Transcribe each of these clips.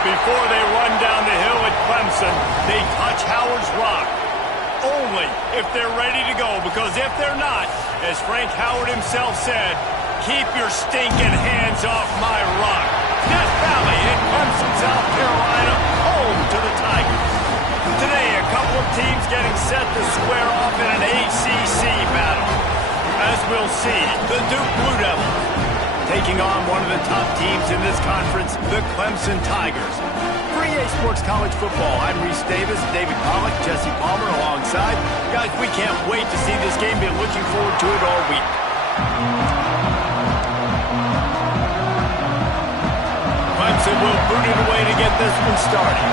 Before they run down the hill at Clemson, they touch Howard's rock. Only if they're ready to go, because if they're not, as Frank Howard himself said, keep your stinking hands off my rock. Death Valley in Clemson, South Carolina, home to the Tigers. Today, a couple of teams getting set to square off in an ACC battle. As we'll see, the Duke Blue Devils taking on one of the top teams in this conference, the Clemson Tigers. For EA Sports College Football, I'm Reese Davis, David Pollack, Jesse Palmer alongside. Guys, we can't wait to see this game. Been looking forward to it all week. Clemson will boot it away to get this one started.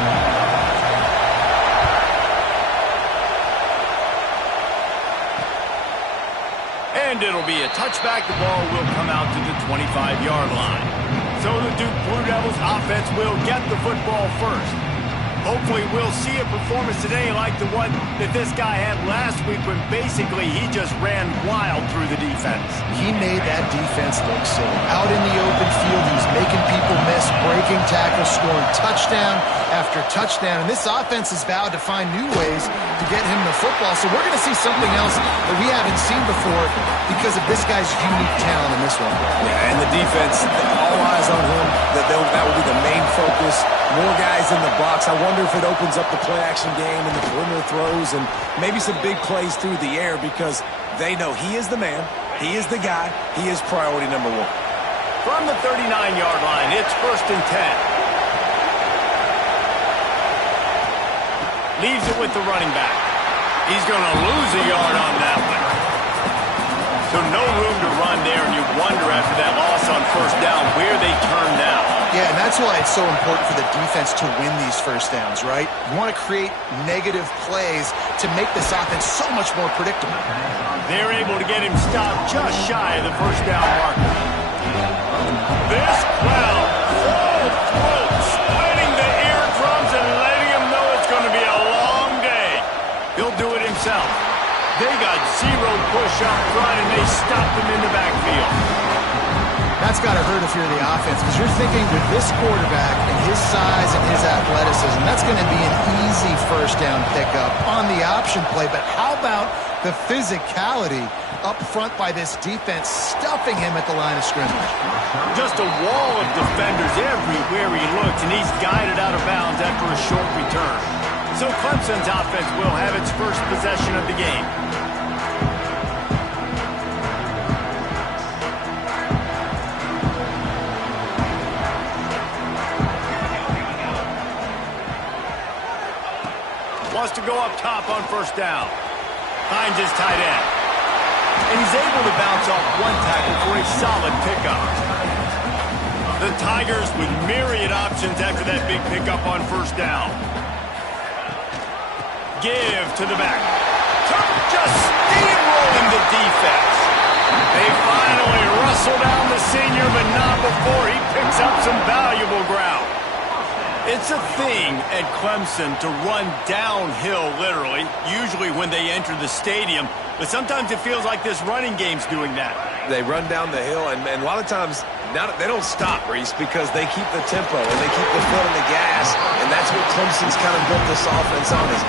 And it'll be a touchback. The ball will come out to the 25-yard line. So the Duke Blue Devils offense will get the football first. Hopefully we'll see a performance today like the one that this guy had last week when basically he just ran wild through the defense. He made that defense look silly. Out in the open field, he's making people miss, breaking tackles, scoring touchdown after touchdown. And this offense has vowed to find new ways to get him the football. So we're going to see something else that we haven't seen before because of this guy's unique talent in this one. Yeah, and the defense, all eyes on him. That will be the main focus. More guys in the box. I wonder if it opens up the play-action game and the perimeter throws and maybe some big plays through the air because they know he is the man, he is the guy, he is priority number one. From the 39-yard line, it's 1st and 10. Leaves it with the running back. He's going to lose a yard on that one. So no room to run there, and you wonder after that loss on 1st down where they turn now. Yeah, and that's why it's so important for the defense to win these first downs, right? You want to create negative plays to make this offense so much more predictable. They're able to get him stopped just shy of the 1st down marker. This crowd full throat, splitting the eardrums and letting him know it's going to be a long day. He'll do it himself. They got zero push up front, and they stopped him in the backfield. That's got to hurt if you're the offense, because you're thinking with this quarterback and his size and his athleticism, that's going to be an easy 1st down pickup on the option play. But how about the physicality up front by this defense, stuffing him at the line of scrimmage? Just a wall of defenders everywhere he looks, and he's guided out of bounds after a short return. So Clemson's offense will have its first possession of the game. Wants to go up top on 1st down. Finds his tight end. And he's able to bounce off one tackle for a solid pickup. The Tigers with myriad options after that big pickup on 1st down. Give to the back. Just steamrolling the defense. They finally rustle down the senior, but not before he picks up some valuable ground. It's a thing at Clemson to run downhill, literally, usually when they enter the stadium. But sometimes it feels like this running game's doing that. They run down the hill, and a lot of times they don't stop, Reese, because they keep the tempo and they keep the foot on the gas, and that's what Clemson's kind of built this offense on, is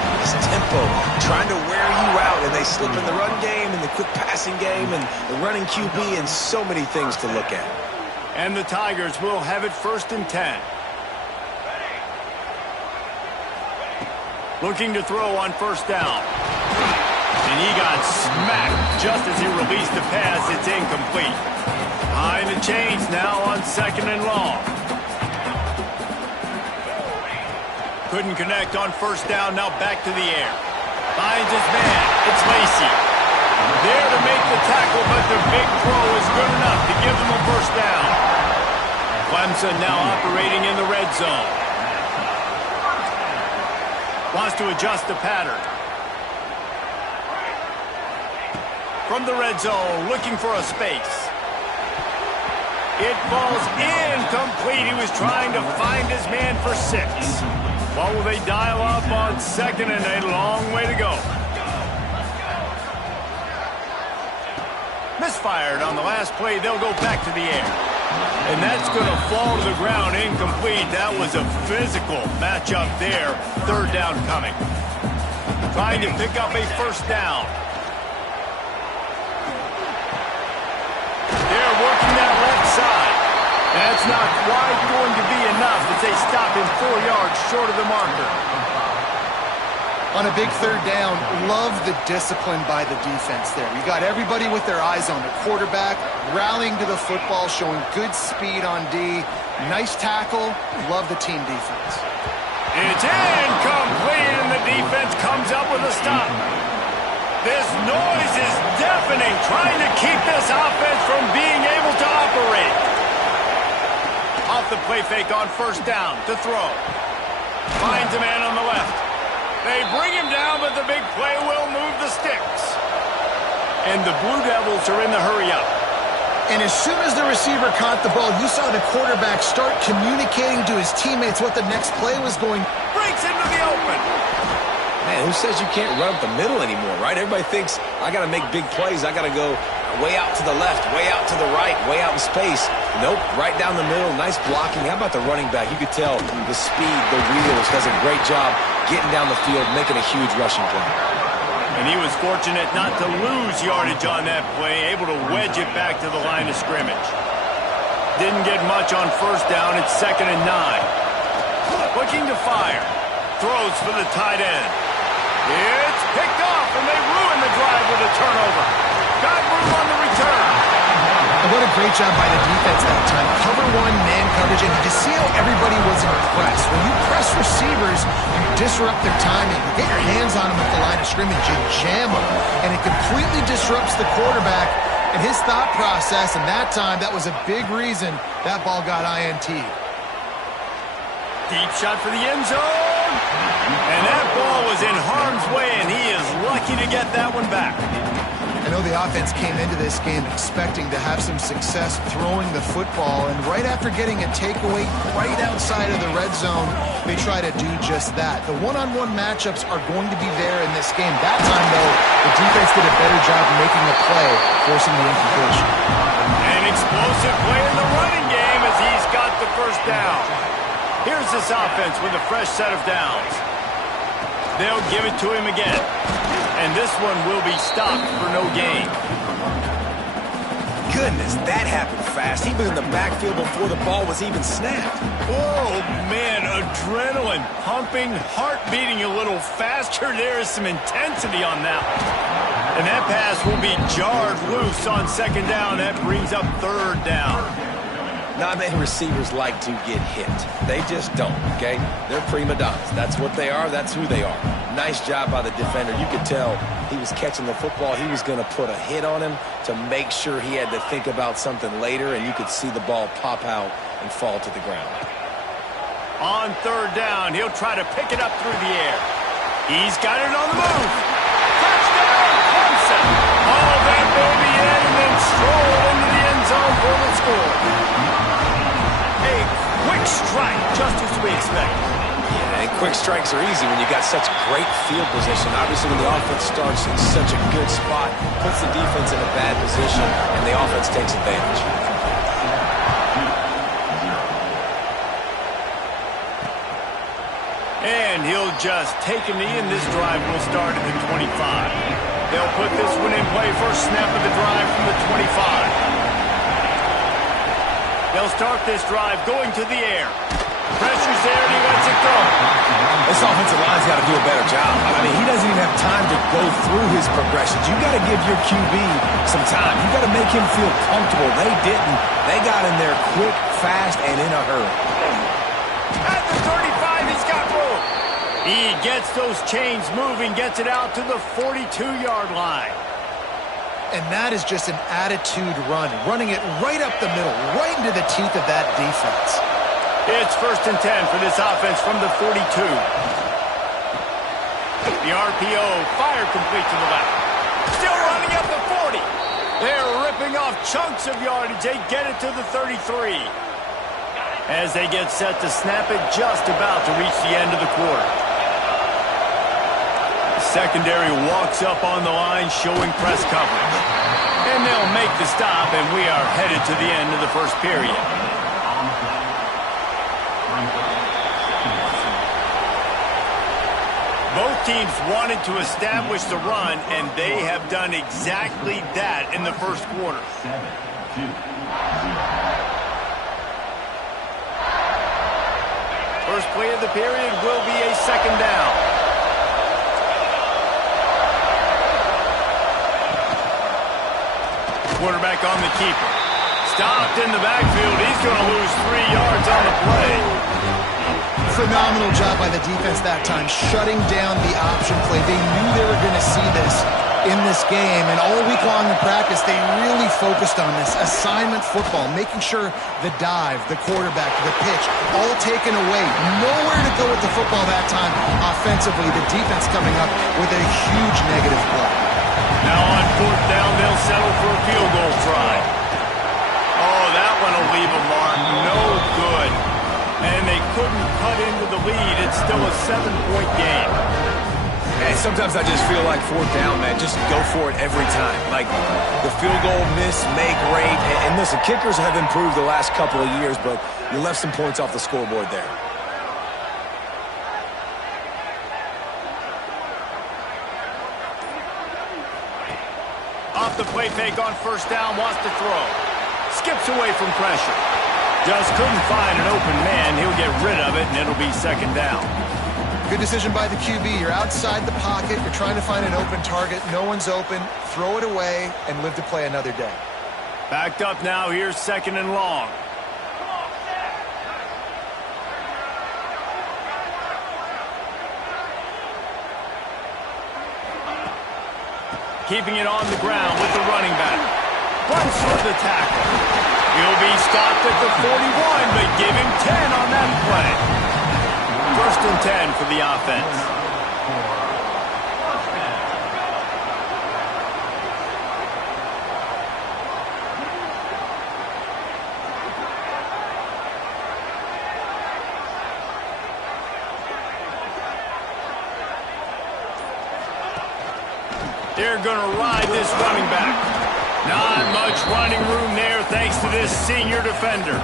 tempo, trying to wear you out, and they slip in the run game and the quick passing game and the running QB and so many things to look at. And the Tigers will have it 1st and 10. Looking to throw on 1st down. And he got smacked just as he released the pass. It's incomplete. Behind the chains now on 2nd and long. Couldn't connect on 1st down. Now back to the air. Finds his man. It's Lacey. There to make the tackle, but the big throw is good enough to give them a 1st down. Clemson now operating in the red zone. Wants to adjust the pattern. From the red zone, looking for a space. It falls incomplete. He was trying to find his man for 6. What will they dial up on 2nd and a long way to go? Misfired on the last play. They'll go back to the air. And that's going to fall to the ground incomplete. That was a physical matchup there. Third down coming. Trying to pick up a first down. They're working that left side. That's not quite going to be enough as they stop him 4 yards short of the marker. On a big third down, love the discipline by the defense there. You got everybody with their eyes on the quarterback, rallying to the football, showing good speed on D. Nice tackle. Love the team defense. It's incomplete, and the defense comes up with a stop. This noise is deafening, trying to keep this offense from being able to operate. Off the play fake on first down to throw. Finds a man on the left. They bring him down, but the big play will move the sticks. And the Blue Devils are in the hurry-up. And as soon as the receiver caught the ball, you saw the quarterback start communicating to his teammates what the next play was going. Breaks into the open. Man, who says you can't run up the middle anymore, right? Everybody thinks, I got to make big plays. I got to go way out to the left, way out to the right, way out in space. Nope, right down the middle. Nice blocking. How about the running back? You could tell the speed, the wheels, does a great job getting down the field, making a huge rushing play. And he was fortunate not to lose yardage on that play, able to wedge it back to the line of scrimmage. Didn't get much on first down. It's 2nd and 9. Looking to fire. Throws for the tight end. It's picked off, and they ruin the drive with a turnover. Got room on the return. And what a great job by the defense that time. Cover one, man coverage, and you just see how everybody was impressed. When you press receivers, you disrupt their timing. You get your hands on them at the line of scrimmage, you jam them, and it completely disrupts the quarterback and his thought process, and that time, that was a big reason that ball got INT'd. Deep shot for the end zone. And that ball was in harm's way, and he is lucky to get that one back. I know the offense came into this game expecting to have some success throwing the football, and right after getting a takeaway right outside of the red zone, they try to do just that. The one-on-one matchups are going to be there in this game. That time, though, the defense did a better job making a play, forcing the incompletion. An explosive play in the running game as he's got the first down. Here's this offense with a fresh set of downs. They'll give it to him again. And this one will be stopped for no gain. Goodness, that happened fast. He was in the backfield before the ball was even snapped. Oh, man, adrenaline pumping, heart beating a little faster. There is some intensity on that one. And that pass will be jarred loose on 2nd down. That brings up 3rd down. Not many receivers like to get hit. They just don't, okay? They're prima donnas. That's what they are. That's who they are. Nice job by the defender. You could tell he was catching the football. He was going to put a hit on him to make sure he had to think about something later, and you could see the ball pop out and fall to the ground. On 3rd down, he'll try to pick it up through the air. He's got it on the move. Touchdown, Clemson. All that baby in and then stroll into the end zone for the score. A quick strike, just as we expected. Yeah, and quick strikes are easy when you got such great field position. Obviously, when the offense starts in such a good spot, puts the defense in a bad position, and the offense takes advantage. And he'll just take a knee, and this drive will start at the 25. They'll put this one in play first snap of the drive from the 25. They'll start this drive going to the air. Pressure's there, and he lets it go. This offensive line's got to do a better job. I mean, he doesn't even have time to go through his progressions. You got to give your QB some time. You got to make him feel comfortable. They didn't. They got in there quick, fast, and in a hurry. At the 35, he's got room. He gets those chains moving, gets it out to the 42-yard line. And that is just an attitude run, running it right up the middle, right into the teeth of that defense. It's 1st and 10 for this offense from the 42. The RPO, fire complete to the left. Still running up the 40. They're ripping off chunks of yardage. They get it to the 33. As they get set to snap it, just about to reach the end of the quarter. secondary walks up on the line showing press coverage. And they'll make the stop, and we are headed to the end of the first period. Both teams wanted to establish the run, and they have done exactly that in the first quarter. First play of the period will be a second down. Quarterback on the keeper. Stopped in the backfield. He's going to lose 3 yards on the play. Phenomenal job by the defense that time, shutting down the option play. They knew they were going to see this in this game, and all week long in practice, they really focused on this assignment football, making sure the dive, the quarterback, the pitch, all taken away. Nowhere to go with the football that time offensively. The defense coming up with a huge negative play. Now on fourth down, they'll settle for a field goal try. Oh, that one will leave a mark. No good. And they couldn't cut into the lead. It's still a 7-point game. And sometimes I just feel like fourth down, man, just go for it every time. Like the field goal miss, make great. And listen, kickers have improved the last couple of years, but you left some points off the scoreboard there. Off the play fake on first down, wants to throw. Skips away from pressure. Just couldn't find an open man. He'll get rid of it, and it'll be second down. Good decision by the QB. You're outside the pocket. You're trying to find an open target. No one's open. Throw it away and live to play another day. Backed up now. Here's second and long. Keeping it on the ground with the running back. Runs for the tackle. He'll be stopped at the 41, but give him 10 on that play. First and 10 for the offense. They're going to ride this running back. Not much running room there thanks to this senior defender.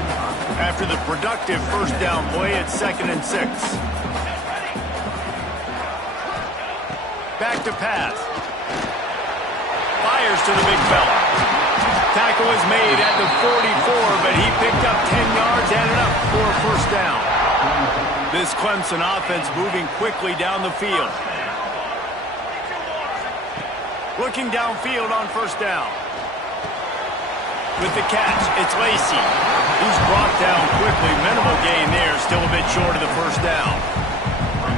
After the productive first down play, it's 2nd and 6. Back to pass. Fires to the big fella. Tackle is made at the 44, but he picked up 10 yards and enough for a first down. This Clemson offense moving quickly down the field. Looking downfield on first down. With the catch, it's Lacey. He's brought down quickly. Minimal gain there, still a bit short of the first down.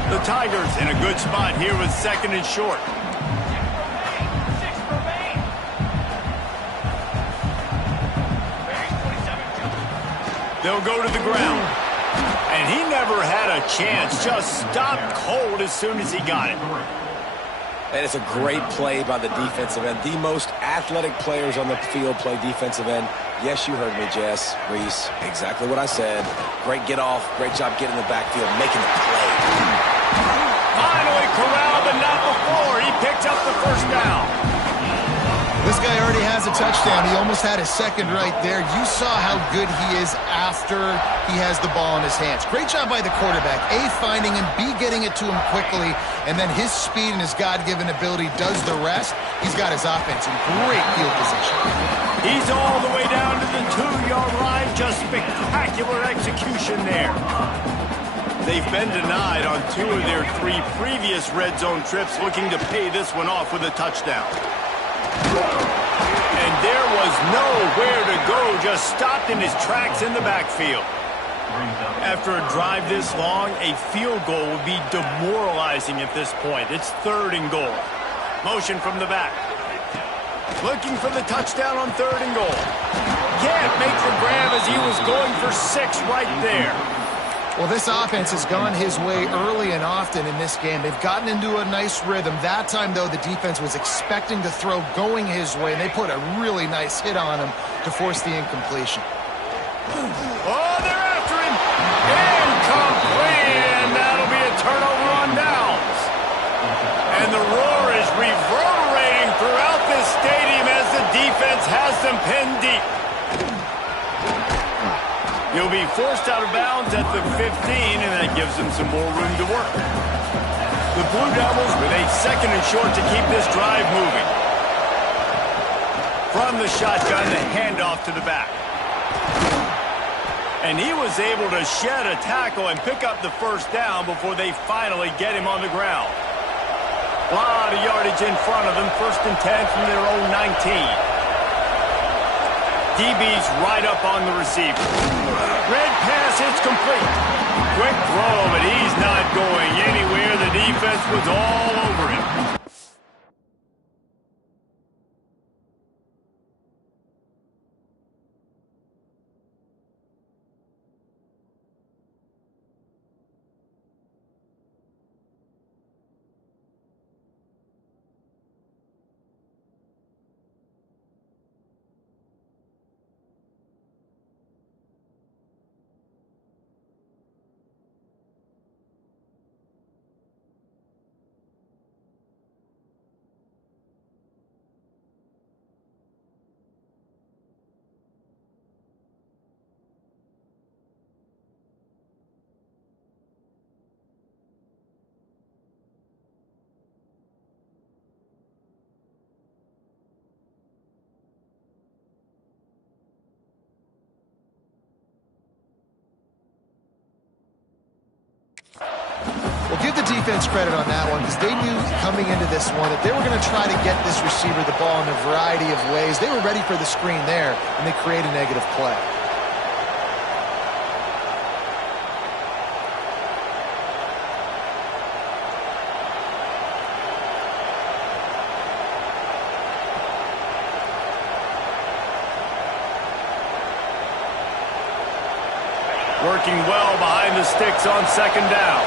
The Tigers in a good spot here with 2nd and short. They'll go to the ground. And he never had a chance, just stopped cold as soon as he got it. And it's a great play by the defensive end. The most athletic players on the field play defensive end. Yes, you heard me, Jess, Reese. Exactly what I said. Great get off. Great job getting in the backfield, making the play. Finally corralled, but not before. He picked up the first down. This guy already has a touchdown. He almost had his second right there. You saw how good he is after he has the ball in his hands. Great job by the quarterback. A, finding him. B, getting it to him quickly. And then his speed and his God-given ability does the rest. He's got his offense in great field position. He's all the way down to the 2-yard line. Just spectacular execution there. They've been denied on 2 of their 3 previous red zone trips, looking to pay this one off with a touchdown. And there was nowhere to go, just stopped in his tracks in the backfield. After a drive this long, a field goal would be demoralizing at this point. It's 3rd and goal. Motion from the back. Looking for the touchdown on 3rd and goal. Can't make the grab as he was going for 6 right there. Well, this offense has gone his way early and often in this game. They've gotten into a nice rhythm. That time, though, the defense was expecting to throw going his way, and they put a really nice hit on him to force the incompletion. Oh, they're after him. Incomplete, and that'll be a turnover on downs. And the forced out of bounds at the 15, and that gives them some more room to work. The Blue Devils with a 2nd and short to keep this drive moving. From the shotgun, the handoff to the back. And he was able to shed a tackle and pick up the first down before they finally get him on the ground. A lot of yardage in front of them. 1st and 10 from their own 19. DB's right up on the receiver. Red pass, it's complete. Quick throw, but he's not going anywhere. The defense was all over him. Well, give the defense credit on that one because they knew coming into this one that they were going to try to get this receiver the ball in a variety of ways. They were ready for the screen there, and they create a negative play. Working well behind the sticks on 2nd down.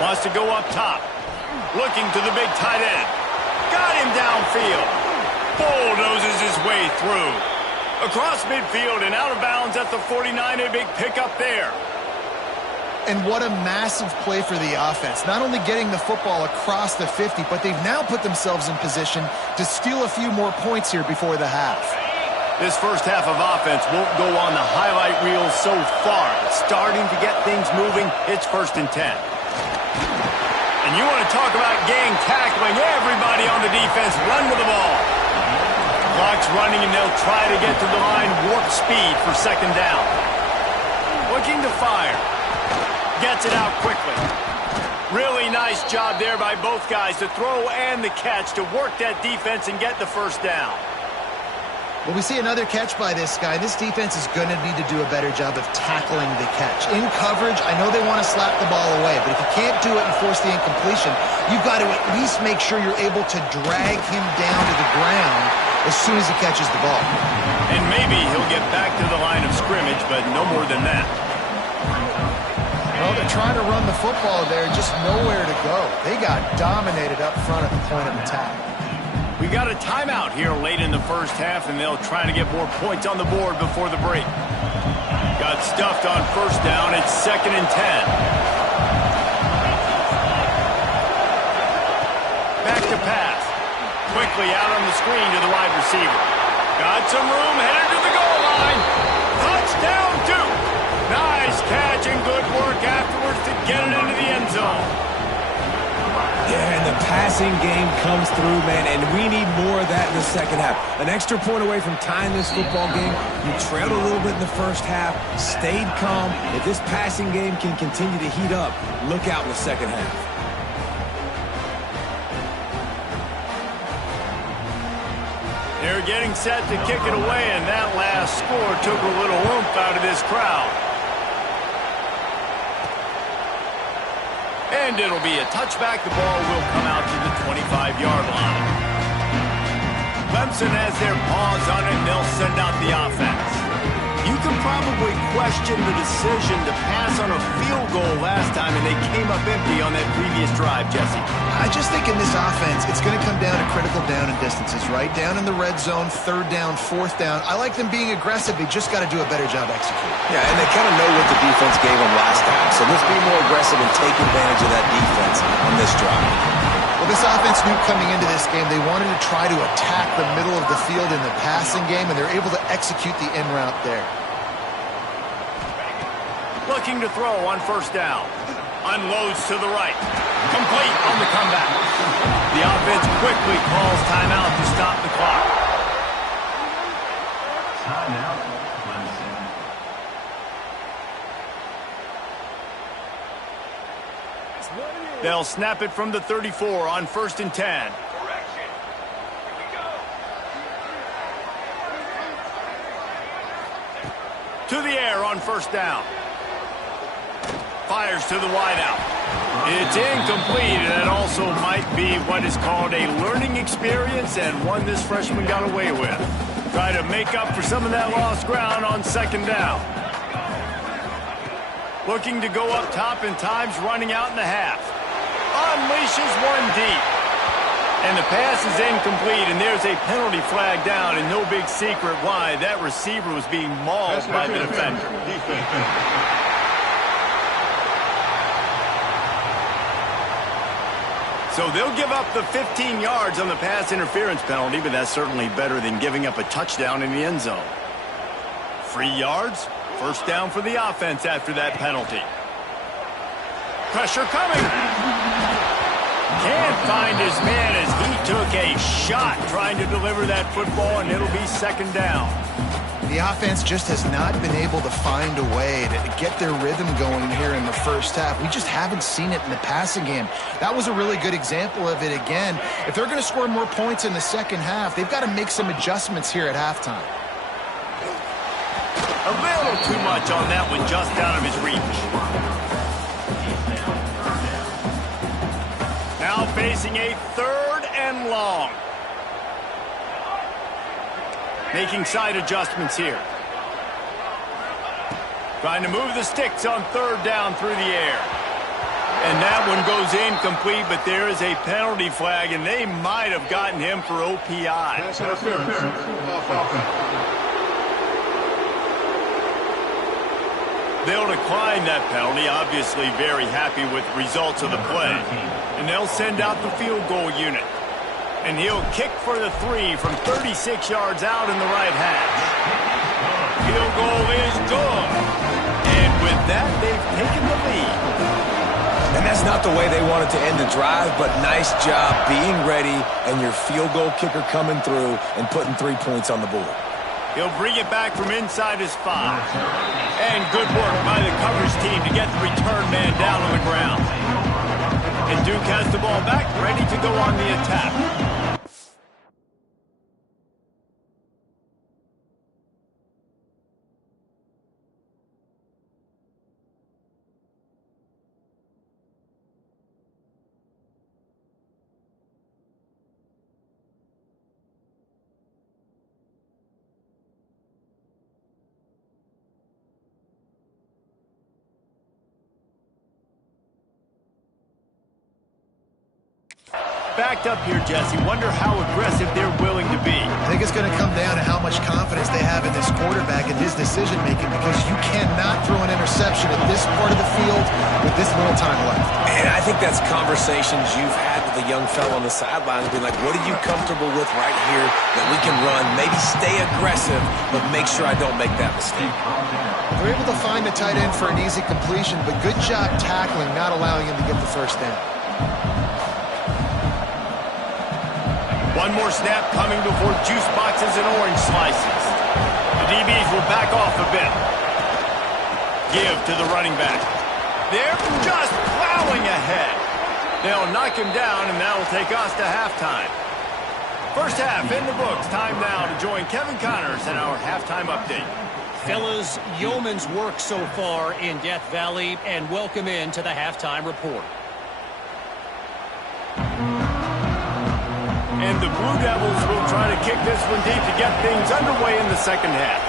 Wants to go up top. Looking to the big tight end. Got him downfield. Bulldozes his way through. Across midfield and out of bounds at the 49. A big pickup there. And what a massive play for the offense. Not only getting the football across the 50, but they've now put themselves in position to steal a few more points here before the half. This first half of offense won't go on the highlight reel so far. Starting to get things moving, it's 1st and 10. And you want to talk about gang tackling. Everybody on the defense run to the ball. Clock's running, and they'll try to get to the line warp speed for 2nd down. Looking to fire. Gets it out quickly. Really nice job there by both guys to throw and the catch to work that defense and get the first down. Well, we see another catch by this guy. This defense is going to need to do a better job of tackling the catch. In coverage, I know they want to slap the ball away, but if you can't do it and force the incompletion, you've got to at least make sure you're able to drag him down to the ground as soon as he catches the ball. And maybe he'll get back to the line of scrimmage, but no more than that. Well, they're trying to run the football there, just nowhere to go. They got dominated up front at the point of attack. We got a timeout here late in the first half, and they'll try to get more points on the board before the break. Got stuffed on 1st down. It's 2nd and 10. Back to pass. Quickly out on the screen to the wide receiver. Got some room, headed to the goal line. Touchdown, Duke. Nice catch and good work afterwards to get it into the end zone. Yeah, and the passing game comes through, man, and we need more of that in the second half. An extra point away from tying this football game. You trailed a little bit in the first half, stayed calm. If this passing game can continue to heat up, look out in the second half. They're getting set to kick it away, and that last score took a little oomph out of this crowd. And it'll be a touchback. The ball will come out to the 25-yard line. Clemson has their paws on it, and they'll send out the offense. You can probably question the decision to pass on a field goal last time, and they came up empty on that previous drive, Jesse. I just think in this offense, it's going to come down to critical down and distances, right? Down in the red zone, 3rd down, 4th down. I like them being aggressive. They just got to do a better job executing. Yeah, and they kind of know what the defense gave them last time. So let's be more aggressive and take advantage of that defense on this drive. Well, this offense knew coming into this game they wanted to try to attack the middle of the field in the passing game, and they're able to execute the in route there. Looking to throw on first down. Unloads to the right. Complete on the comeback. The offense quickly calls timeout to stop the clock. Timeout, Clemson. They'll snap it from the 34 on 1st and 10. To the air on first down. Fires to the wideout. It's incomplete, and it also might be what is called a learning experience, and one this freshman got away with. Try to make up for some of that lost ground on 2nd down. Looking to go up top, and time's running out in the half. Unleashes one deep. And the pass is incomplete, and there's a penalty flag down, and no big secret why. That receiver was being mauled by the defender. So they'll give up the 15 yards on the pass interference penalty, but that's certainly better than giving up a touchdown in the end zone. 3 yards, 1st down for the offense after that penalty. Pressure coming. Can't find his man as he took a shot trying to deliver that football, and it'll be 2nd down. The offense just has not been able to find a way to get their rhythm going here in the first half. We just haven't seen it in the passing game. That was a really good example of it again. If they're going to score more points in the second half, they've got to make some adjustments here at halftime. A little too much on that one, just out of his reach. Now facing a 3rd and long. Making side adjustments here. Trying to move the sticks on 3rd down through the air. And that one goes incomplete, but there is a penalty flag, and they might have gotten him for OPI. Pass interference. They'll decline that penalty, obviously very happy with results of the play. And they'll send out the field goal unit. And he'll kick for the 3 from 36 yards out in the right hash. Field goal is good. And with that, they've taken the lead. And that's not the way they wanted to end the drive, but nice job being ready and your field goal kicker coming through and putting 3 points on the board. He'll bring it back from inside his 5. And good work by the coverage team to get the return man down on the ground. And Duke has the ball back, ready to go on the attack. Backed up here, Jesse. Wonder how aggressive they're willing to be. I think it's going to come down to how much confidence they have in this quarterback and his decision-making, because you cannot throw an interception at this part of the field with this little time left. And I think that's conversations you've had with the young fellow on the sidelines, being like, what are you comfortable with right here that we can run? Maybe stay aggressive, but make sure I don't make that mistake. They're able to find the tight end for an easy completion, but good job tackling, not allowing him to get the 1st down. One more snap coming before juice boxes and orange slices. The DBs will back off a bit. Give to the running back. They're just plowing ahead. They'll knock him down, and that'll take us to halftime. First half in the books. Time now to join Kevin Connors in our halftime update. Fellas, yeoman's work so far in Death Valley, and welcome in to the halftime report. And the Blue Devils will try to kick this one deep to get things underway in the second half.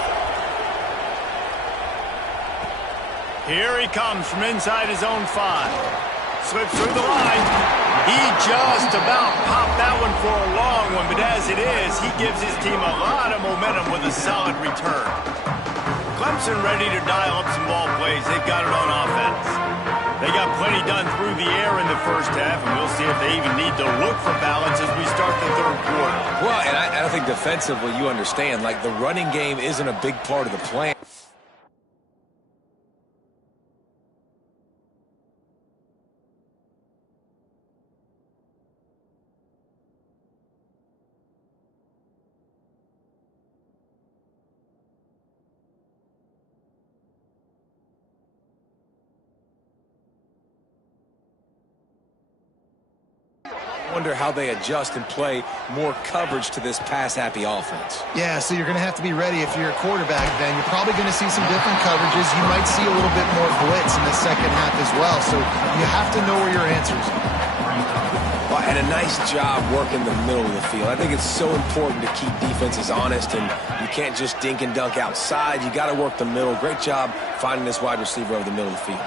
Here he comes from inside his own 5. Slips through the line. He just about popped that one for a long one, but as it is, he gives his team a lot of momentum with a solid return. Clemson ready to dial up some ball plays. They've got it on offense. They got plenty done through the air in the first half, and we'll see if they even need to look for balance as we start the third quarter. Well, and I think defensively, you understand, like the running game isn't a big part of the plan. Wonder how they adjust and play more coverage to this pass-happy offense. Yeah, so you're going to have to be ready if you're a quarterback then. You're probably going to see some different coverages. You might see a little bit more blitz in the second half as well. So you have to know where your answers are. Well, and a nice job working the middle of the field. I think it's so important to keep defenses honest, and you can't just dink and dunk outside. You got to work the middle. Great job finding this wide receiver over the middle of the field.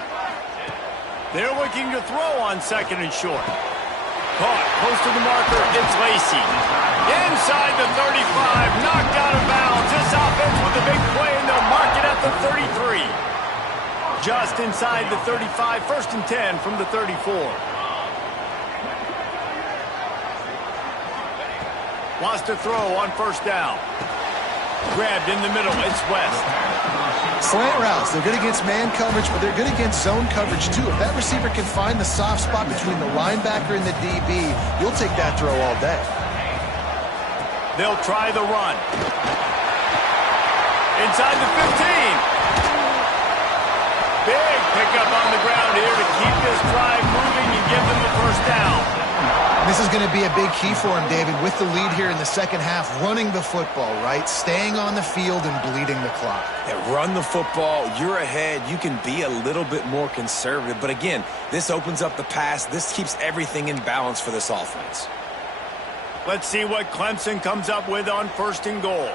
They're looking to throw on second and short. Caught, close to the marker, it's Lacey. Inside the 35, knocked out of bounds. This offense with a big play, and they'll mark it at the 33. Just inside the 35, 1st and 10 from the 34. Wants to throw on 1st down. Grabbed in the middle, it's West. Slant routes, they're good against man coverage, but they're good against zone coverage too. If that receiver can find the soft spot between the linebacker and the DB, you'll take that throw all day. They'll try the run. Inside the 15. Big pickup on the ground here to keep this drive moving and give them the 1st down. This is going to be a big key for him, David, with the lead here in the second half, running the football, right? Staying on the field and bleeding the clock. Yeah, run the football. You're ahead. You can be a little bit more conservative. But again, this opens up the pass. This keeps everything in balance for this offense. Let's see what Clemson comes up with on 1st and goal.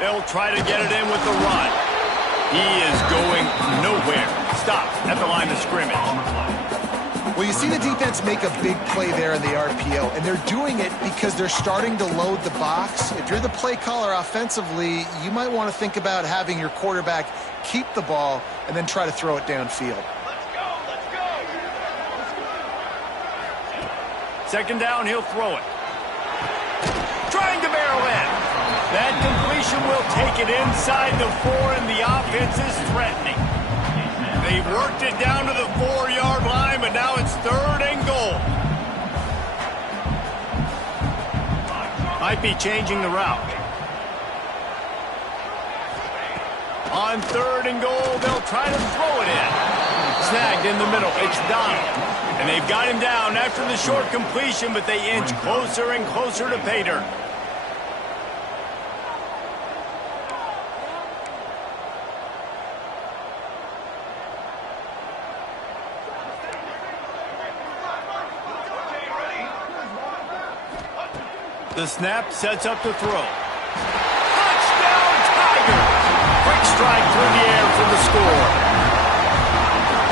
They'll try to get it in with the run. He is going nowhere. Stops at the line of scrimmage. Well, you see the defense make a big play there in the RPO, and they're doing it because they're starting to load the box. If you're the play caller offensively, you might want to think about having your quarterback keep the ball and then try to throw it downfield. Let's go. 2nd down, he'll throw it. Trying to barrel in. That completion will take it inside the 4, and the offense is threatening. They've worked it down to the 4-yard line, but now it's 3rd and goal. Might be changing the route. On 3rd and goal, they'll try to throw it in. Snagged in the middle, it's Donald. And they've got him down after the short completion, but they inch closer and closer to pay dirt. The snap sets up the throw. Touchdown, Tigers! Quick strike through the air for the score.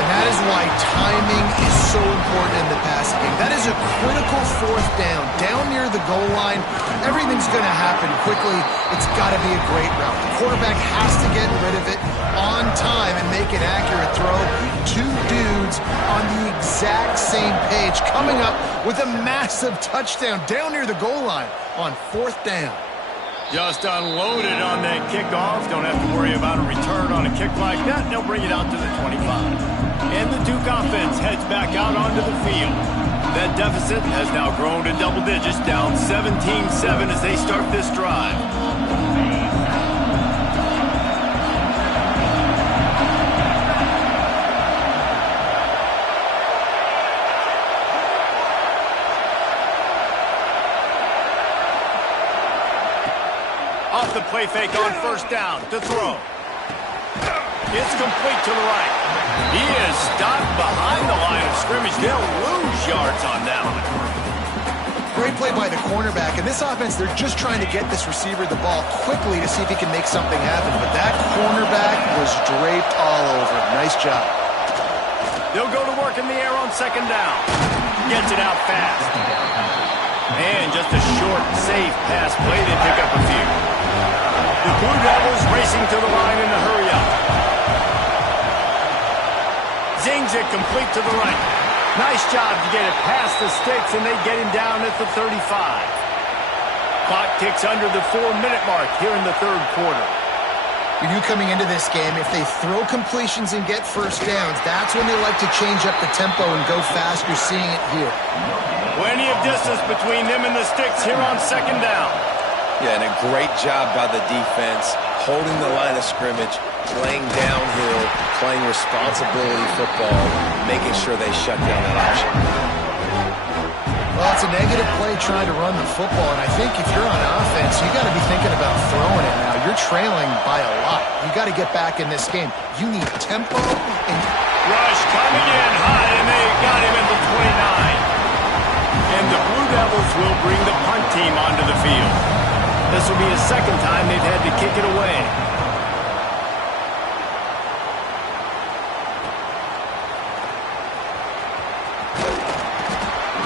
And that is why timing is so important in the passing game. That is a critical 4th down. Down near the goal line, everything's going to happen quickly. It's got to be a great route. The quarterback has to get rid of it on time and make an accurate throw. 2 dudes on the exact same page coming up with a massive touchdown down near the goal line on 4th down. Just unloaded on that kickoff. Don't have to worry about a return on a kick like that. They'll bring it out to the 25. And the Duke offense heads back out onto the field. That deficit has now grown to double digits, down 17-7 as they start this drive. Off the play fake on 1st down to throw. It's complete to the right. He is stopped behind the line of scrimmage. They'll lose yards on that one. Great play by the cornerback. In this offense, they're just trying to get this receiver the ball quickly to see if he can make something happen. But that cornerback was draped all over. Nice job. They'll go to work in the air on 2nd down. Gets it out fast. And just a short, safe pass play. They pick up a few. The Blue Devils racing to the line in the hurry-up. Zings it complete to the right. Nice job to get it past the sticks, and they get him down at the 35. Clock ticks under the 4-minute mark here in the third quarter. You knew coming into this game, if they throw completions and get first downs, that's when they like to change up the tempo and go fast. You're seeing it here. Plenty of distance between them and the sticks here on second down. Yeah, and a great job by the defense, holding the line of scrimmage, playing downhill, playing responsibility football, making sure they shut down that option. Well, it's a negative play trying to run the football, and I think if you're on offense, you got to be thinking about throwing it now. You're trailing by a lot. You got to get back in this game. You need tempo and... Rush coming in high, and they got him at the 29. And the Blue Devils will bring the punt team onto the field. This will be a second time they've had to kick it away.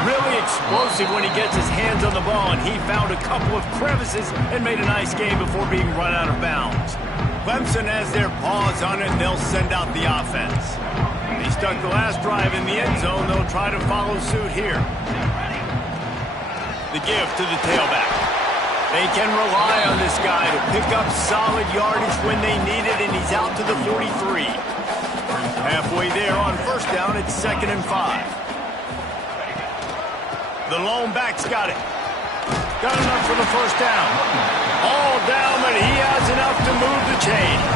Really explosive when he gets his hands on the ball, and he found a couple of crevices and made a nice game before being run out of bounds. Clemson has their paws on it, and they'll send out the offense. They stuck the last drive in the end zone. They'll try to follow suit here. The give to the tailback. They can rely on this guy to pick up solid yardage when they need it, and he's out to the 43. Halfway there on first down, it's 2nd and 5. The lone back's got it. Got enough for the first down. All down, but he has enough to move the chains.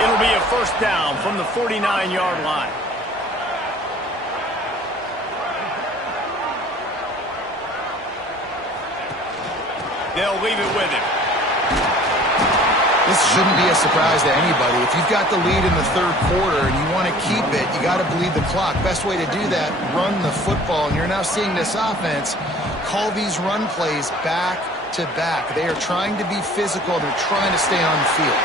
It'll be a first down from the 49-yard line. They'll leave it with him. This shouldn't be a surprise to anybody. If you've got the lead in the third quarter and you want to keep it, you got to bleed the clock. Best way to do that, run the football. And you're now seeing this offense call these run plays back to back. They are trying to be physical. They're trying to stay on the field.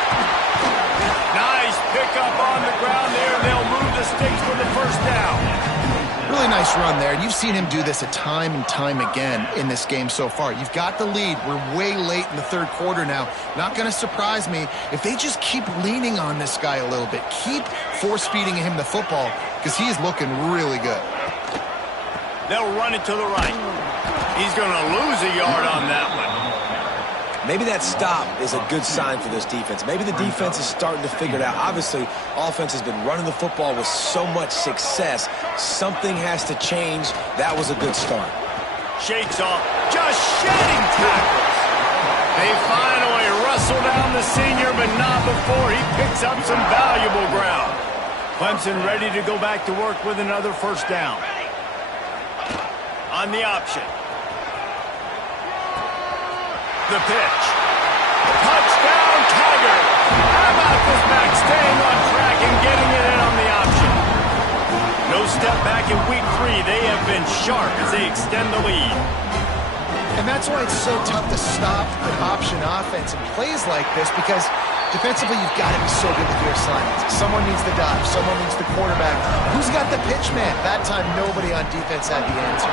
Nice pickup on the ground there. They'll move the sticks for the first down. Really nice run there. And you've seen him do this a time and time again in this game so far. You've got the lead. We're way late in the third quarter now. Not going to surprise me if they just keep leaning on this guy a little bit. Keep force-feeding him the football because he's looking really good. They'll run it to the right. He's going to lose a yard on that one. Maybe that stop is a good sign for this defense. Maybe the defense is starting to figure it out. Obviously, offense has been running the football with so much success. Something has to change. That was a good start. Shakes off, just shedding tackles. They finally wrestle down the senior, but not before he picks up some valuable ground. Clemson ready to go back to work with another first down. On the option. The pitch. Touchdown, Tiger. How about this back staying on track and getting it in on the option? No step back in week 3. They have been sharp as they extend the lead. And that's why it's so tough to stop an option offense in plays like this because defensively you've got to be so good with your assignments. Someone needs the dive. Someone needs the quarterback. Who's got the pitch man? That time nobody on defense had the answer.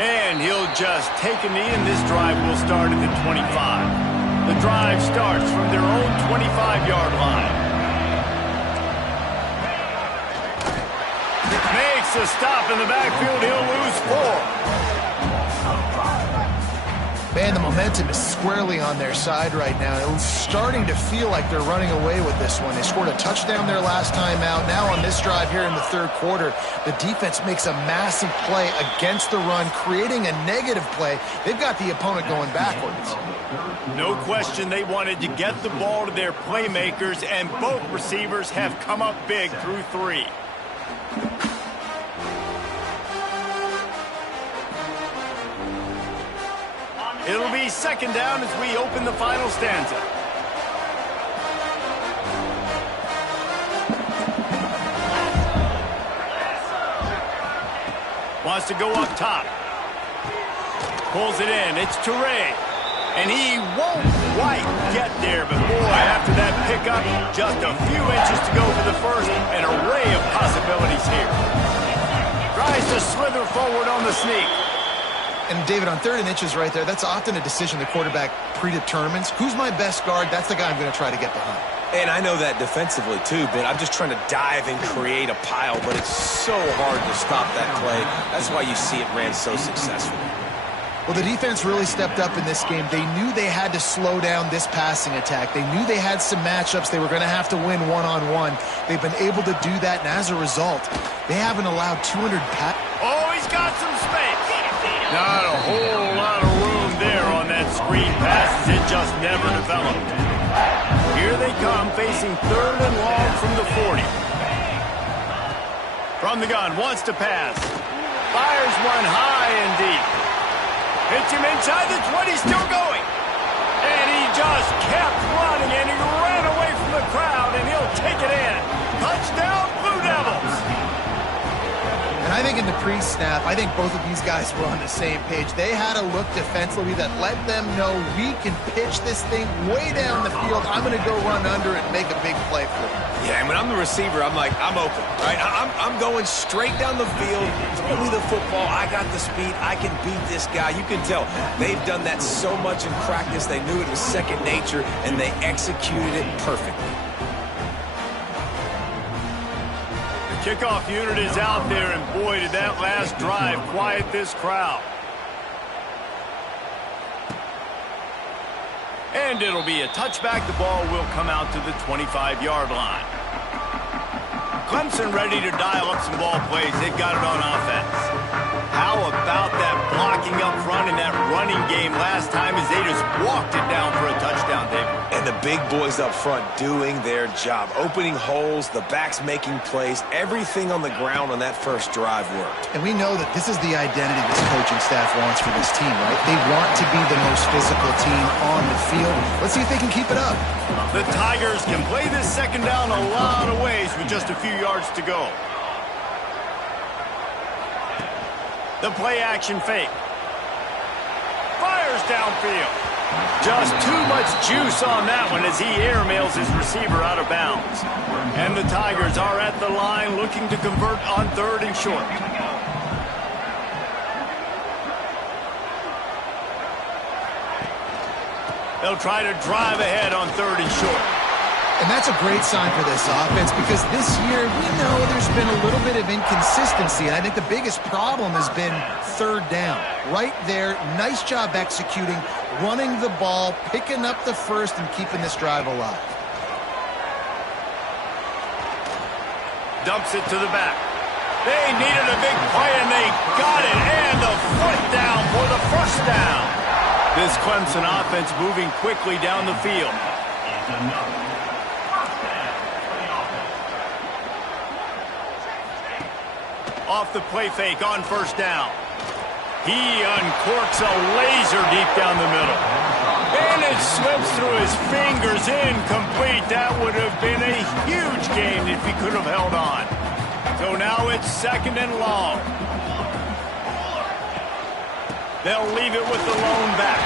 And he'll just take a knee, and this drive will start at the 25. The drive starts from their own 25-yard line. Makes a stop in the backfield. He'll lose 4. Man, the momentum is squarely on their side right now. It's starting to feel like they're running away with this one. They scored a touchdown their last time out. Now on this drive here in the third quarter, the defense makes a massive play against the run, creating a negative play. They've got the opponent going backwards. No question they wanted to get the ball to their playmakers, and both receivers have come up big through 3. It'll be second down as we open the final stanza. Wants to go up top. Pulls it in. It's Toure. And he won't quite get there, but boy, after that pickup, just a few inches to go for the first. An array of possibilities here. Tries to slither forward on the sneak. And, David, on 3rd and inches right there, that's often a decision the quarterback predetermines. Who's my best guard? That's the guy I'm going to try to get behind. And I know that defensively, too, but I'm just trying to dive and create a pile, but it's so hard to stop that play. That's why you see it ran so successfully. Well, the defense really stepped up in this game. They knew they had to slow down this passing attack. They knew they had some matchups they were going to have to win one-on-one. They've been able to do that, and as a result, they haven't allowed 200 Oh, he's got some space. Not a whole lot of room there on that screen passes. It just never developed. Here they come, facing 3rd and long from the 40. From the gun, wants to pass. Fires one high and deep. Hits him inside the 20, still going. And he just kept running, and he ran away from the crowd, and he'll take it in. Touchdown, Blue Devils. And I think in the pre-snap, I think both of these guys were on the same page. They had a look defensively that let them know we can pitch this thing way down the field. I'm going to go run under it and make a big play for it. Yeah, and when I'm the receiver, I'm like, I'm open, right? I'm going straight down the field, throw me the football. I got the speed. I can beat this guy. You can tell they've done that so much in practice. They knew it was second nature, and they executed it perfectly. Kickoff unit is out there, and boy, did that last drive quiet this crowd. And it'll be a touchback. The ball will come out to the 25-yard line. Clemson ready to dial up some ball plays. They've got it on offense. How about that blocking up front in that running game last time as they just walked it down for a touchdown, David? And the big boys up front doing their job. Opening holes, the backs making plays. Everything on the ground on that first drive worked. And we know that this is the identity this coaching staff wants for this team, right? They want to be the most physical team on the field. Let's see if they can keep it up. The Tigers can play this second down a lot of ways with just a few yards to go. The play-action fake. Fires downfield. Just too much juice on that one as he airmails his receiver out of bounds. And the Tigers are at the line looking to convert on 3rd and short. They'll try to drive ahead on 3rd and short. And that's a great sign for this offense because this year we know there's been a little bit of inconsistency. And I think the biggest problem has been 3rd down. Right there, nice job executing, running the ball, picking up the first, and keeping this drive alive. Dumps it to the back. They needed a big play, and they got it. And the foot down for the first down. This Clemson offense moving quickly down the field. Off the play fake on 1st down. He uncorks a laser deep down the middle. And it slips through his fingers, incomplete. That would have been a huge gain if he could have held on. So now it's 2nd and long. They'll leave it with the lone back.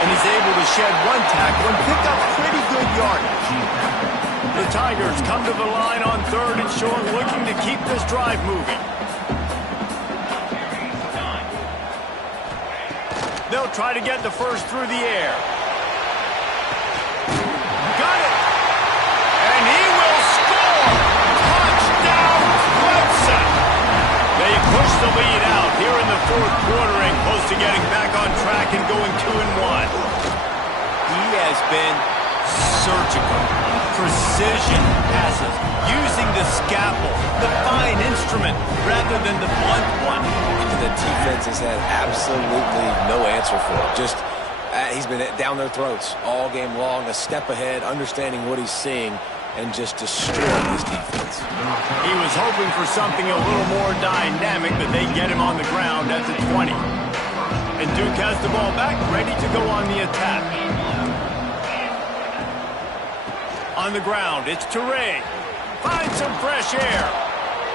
And he's able to shed one tackle and pick up pretty good yardage. The Tigers come to the line on 3rd and short, looking to keep this drive moving. They'll try to get the first through the air. Got it! And he will score! Touchdown, Clemson! They push the lead out here in the 4th quarter and close to getting back on track and going 2-1. He has been surgical, precision passes, using the scalpel, the fine instrument, rather than the blunt one. The defense has had absolutely no answer for it. Just, he's been down their throats all game long, a step ahead, understanding what he's seeing, and just destroying his defense. He was hoping for something a little more dynamic, but they get him on the ground at the 20. And Duke has the ball back, ready to go on the attack. On the ground, it's Teray. Finds some fresh air.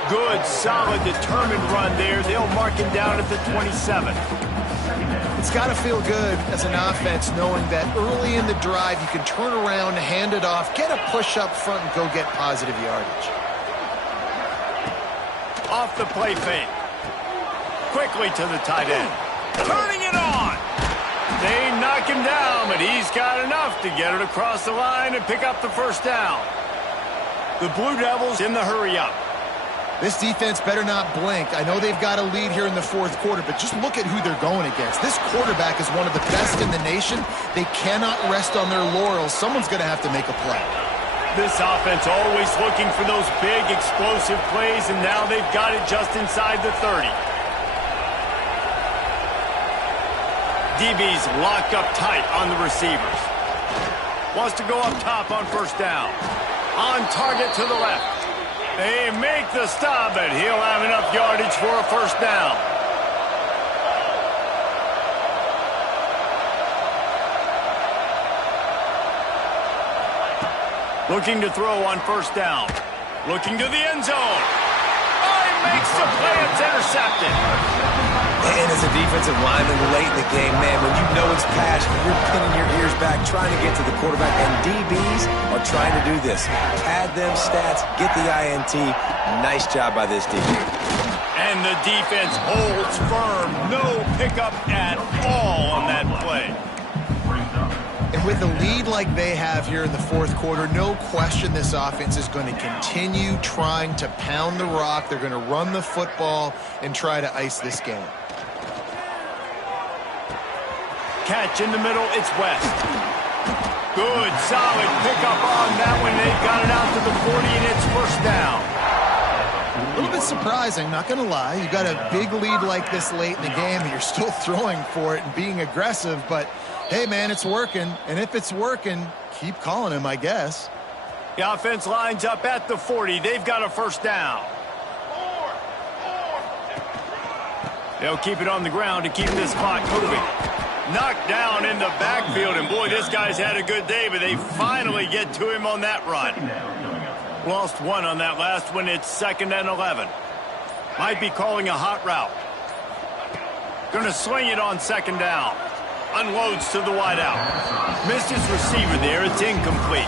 Good, solid, determined run there. They'll mark him down at the 27. It's got to feel good as an offense knowing that early in the drive you can turn around, hand it off, get a push up front, and go get positive yardage. Off the play fake. Quickly to the tight end. Turning it on. They knock him down, but he's got enough to get it across the line and pick up the first down. The Blue Devils in the hurry-up. This defense better not blink. I know they've got a lead here in the fourth quarter, but just look at who they're going against. This quarterback is one of the best in the nation. They cannot rest on their laurels. Someone's going to have to make a play. This offense always looking for those big, explosive plays, and now they've got it just inside the 30. DB's locked up tight on the receivers. Wants to go up top on first down. On target to the left. They make the stop, but he'll have enough yardage for a first down. Looking to throw on first down. Looking to the end zone. Oh, he makes the play. It's intercepted. And as a defensive lineman late in the game, man, when you know it's passion, you're pinning your ears back, trying to get to the quarterback, and DBs are trying to do this. Pad them stats, get the INT. Nice job by this DB. And the defense holds firm. No pickup at all on that play. And with a lead like they have here in the fourth quarter, no question this offense is going to continue trying to pound the rock. They're going to run the football and try to ice this game. Catch in the middle, it's West. Good, solid pickup on that one. They've got it out to the 40, and it's first down. A little bit surprising, not going to lie. You got a big lead like this late in the game, and you're still throwing for it and being aggressive, but hey, man, it's working. And if it's working, keep calling him, I guess. The offense lines up at the 40. They've got a first down. They'll keep it on the ground to keep this clock moving. Knocked down in the backfield, and boy, this guy's had a good day, but they finally get to him on that run. Lost one on that last one. It's 2nd and 11. Might be calling a hot route. Gonna swing it on 2nd down. Unloads to the wideout. Missed his receiver there. It's incomplete.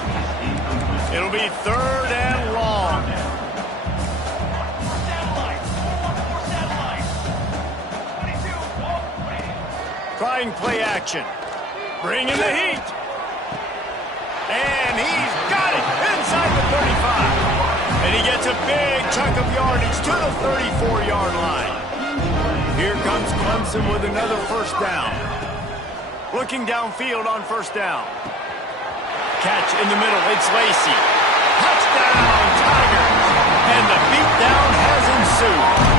It'll be 3rd and long. Trying play action. Bringing the heat. And he's got it inside the 35. And he gets a big chunk of yardage to the 34-yard line. Here comes Clemson with another first down. Looking downfield on first down. Catch in the middle. It's Lacey. Touchdown, Tigers. And the beatdown has ensued.